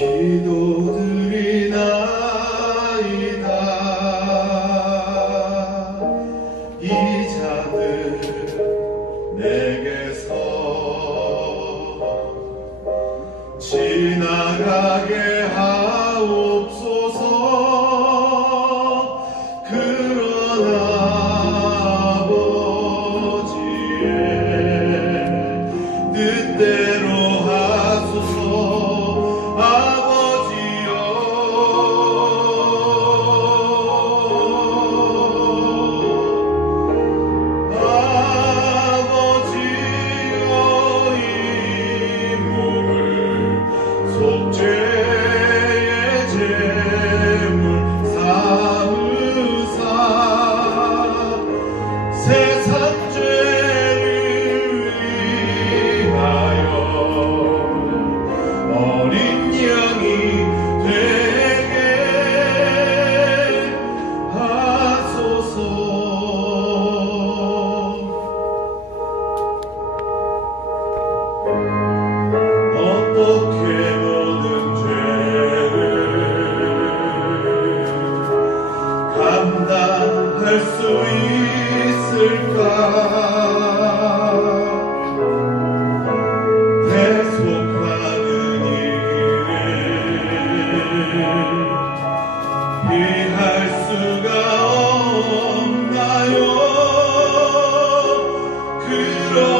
日の出 세상 죄 수가 없나요? 그런